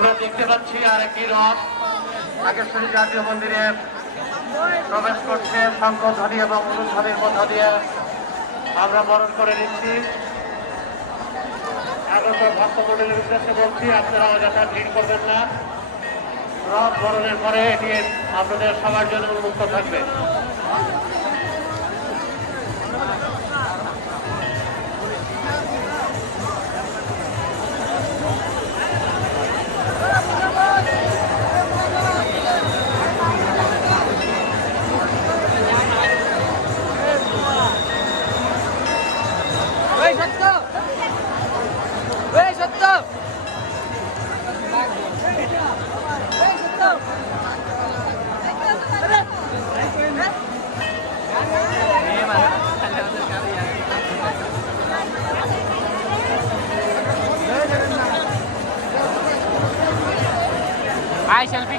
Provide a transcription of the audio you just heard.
আমরা দেখতে পাচ্ছি আরেকটি রথ নাগেশ্বরী জাতীয় মন্দিরে প্রবেশ করছে। শঙ্খধ্বনি এবং উলুধ্বনির মধ্য দিয়ে আমরা বরণ করে নিচ্ছি। আগত ভক্তমণ্ডলীর উদ্দেশ্যে বলছি, আপনারা অযথা ভিড় করবেন না। রথ বরণের পরে এটি আপনাদের সবার জন্য উন্মুক্ত থাকবে। Hai selfie.